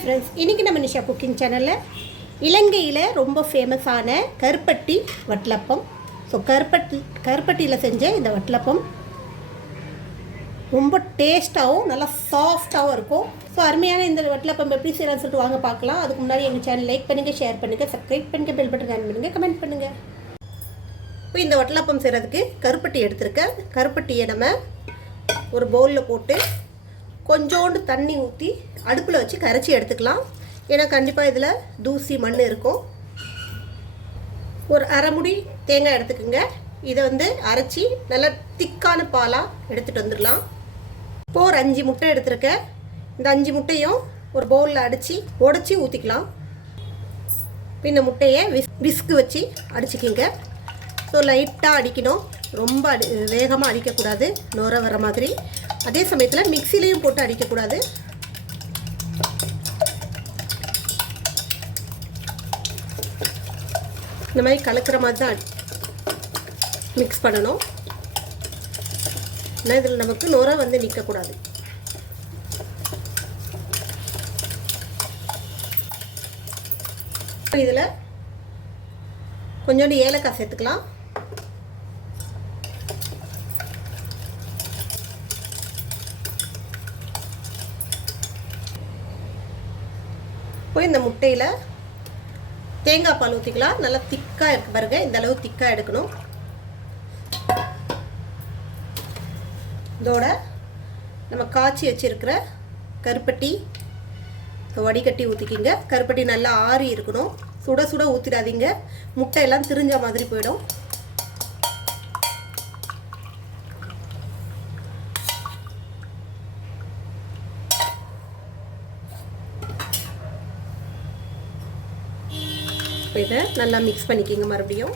Friends, இன்றைக்கி நம்ம Nisha cooking சேனலில் இலங்கையில் ரொம்ப ஃபேமஸான கருப்பட்டி வட்டலப்பம். ஸோ கருப்பட்டியில் செஞ்ச இந்த வட்டலப்பம் ரொம்ப டேஸ்ட்டாகவும் நல்லா சாஃப்டாகவும் இருக்கும். ஸோ அருமையான இந்த வட்டலப்பம் எப்படி செய்யலாம்னு சொல்லிட்டு வாங்க பார்க்கலாம். அதுக்கு முன்னாடி எங்கள் சேனல் லைக் பண்ணுங்கள், ஷேர் பண்ணுங்கள், சப்ஸ்கிரைப் பண்ணுங்கள், பெல் பட்டன் ஆன் பண்ணுங்கள், கமெண்ட் பண்ணுங்கள். இப்போ இந்த வட்டலப்பம் செய்கிறதுக்கு கருப்பட்டி எடுத்துருக்கேன். கருப்பட்டியை நம்ம ஒரு பவுலில் போட்டு கொஞ்சோண்டு தண்ணி ஊற்றி அடுப்பில் வச்சு கரைச்சி எடுத்துக்கலாம். ஏன்னா கண்டிப்பாக இதில் தூசி மண் இருக்கும். ஒரு அரை முடி தேங்காய் எடுத்துக்கோங்க. இதை அரைச்சி நல்லா திக்கான பாலாக எடுத்துகிட்டு வந்துடலாம். இப்போது ஒரு 5 முட்டை எடுத்துருக்கேன். இந்த 5 முட்டையும் ஒரு பவுலில் உடச்சி ஊற்றிக்கலாம். இந்த முட்டையை விஸ்கு வச்சு அடிச்சுக்கிங்க. ஸோ லைட்டாக அடிக்கணும், ரொம்ப வேகமாக அடிக்கக்கூடாது, நுர வர மாதிரி. அதே சமயத்தில் மிக்சிலையும் போட்டு அடிக்கக்கூடாது. இந்த மாதிரி கலக்கிற மாதிரி தான் மிக்ஸ் பண்ணணும். ஆனால் இதில் நமக்கு நுர நிற்கக்கூடாது. இதில் கொஞ்சோண்டு ஏலக்காய் சேர்த்துக்கலாம். இந்த முட்டையில் தேங்காய் பால் ஊற்றிக்கலாம். நல்லா திக்காக இருக்கு பாருங்க, இந்த அளவு திக்காக எடுக்கணும். இதோட நம்ம காய்ச்சி வச்சிருக்கிற கருப்பட்டி வடிகட்டி ஊற்றிக்கிங்க. கருப்பட்டி நல்லா ஆறி இருக்கணும். சுட சுட ஊற்றிடாதீங்க, முட்டையெல்லாம் திரிஞ்ச மாதிரி போயிடும். இதை நல்லா மிக்ஸ் பண்ணிக்கிங்க. மறுபடியும்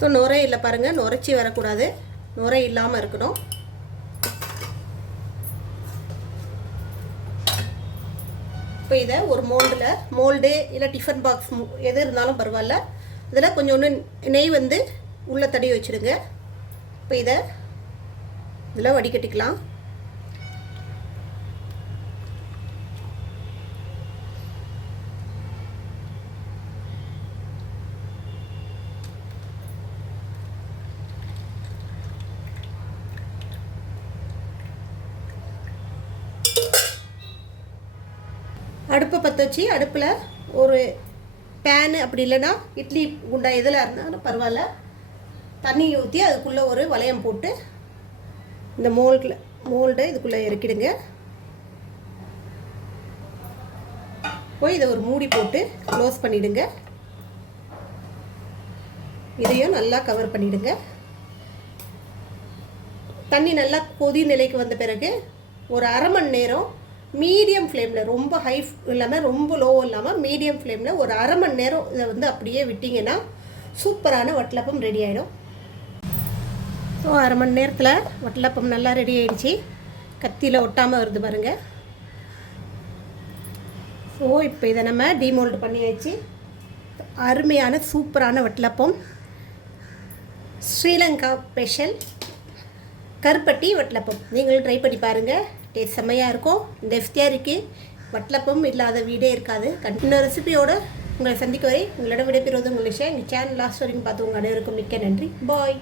ஸோ நுரை இல்லை பாருங்கள், நுரைச்சி வரக்கூடாது, நுரை இல்லாமல் இருக்கணும். இப்போ இதை ஒரு மோல்டு இல்லை டிஃபன் பாக்ஸ் எது இருந்தாலும் பரவாயில்ல, இதில் கொஞ்சோண்டு நெய் உள்ளே தடவி வச்சுடுங்க. இப்போ இதில் வடிகட்டிக்கலாம். அடுப்பை பற்ற வச்சு அடுப்பில் ஒரு பேனு, அப்படி இல்லைன்னா இட்லி குண்டா எதில் இருந்தாலும் பரவாயில்ல, தண்ணி ஊற்றி அதுக்குள்ளே ஒரு வளையம் போட்டு இந்த மோல்டை இதுக்குள்ளே இறக்கிடுங்க. போய் இதை ஒரு மூடி போட்டு க்ளோஸ் பண்ணிவிடுங்க. இதையும் நல்லா கவர் பண்ணிவிடுங்க. தண்ணி நல்லா கொதி நிலைக்கு வந்த பிறகு ஒரு அரை மணி நேரம் மீடியம் ஃப்ளேமில், ரொம்ப ஹை இல்லாமல் ரொம்ப லோ இல்லாமல் மீடியம் ஃப்ளேமில் ஒரு அரை மணி நேரம் இதை அப்படியே விட்டிங்கன்னா சூப்பரான வட்டலப்பம் ரெடி ஆகிடும். ஸோ அரை மணி நேரத்தில் வட்டலப்பம் நல்லா ரெடி ஆகிடுச்சு. கத்தியில் ஒட்டாமல் வருது பாருங்கள். ஸோ இப்போ இதை நம்ம டீமோல்டு பண்ணியாச்சு. அருமையான சூப்பரான வட்டலப்பம், ஸ்ரீலங்கா ஸ்பெஷல் கருப்பட்டி வட்டலப்பம். நீங்களும் ட்ரை பண்ணி பாருங்கள், டேஸ்ட் செம்மையாக இருக்கும். இந்த இஃப்தியாருக்கு வட்டலப்பம் இல்லாத வீடே இருக்காது. இன்னொரு ரெசிபியோடு உங்களை சந்திக்க வரை உங்களிடம் விடைபெறுவது உங்கள் விஷயம். எங்கள் சேனல் லாஸ்ட் வரைக்கும் பார்த்து உங்கள் அனைவருக்கும் மிக்க நன்றி. பாய்.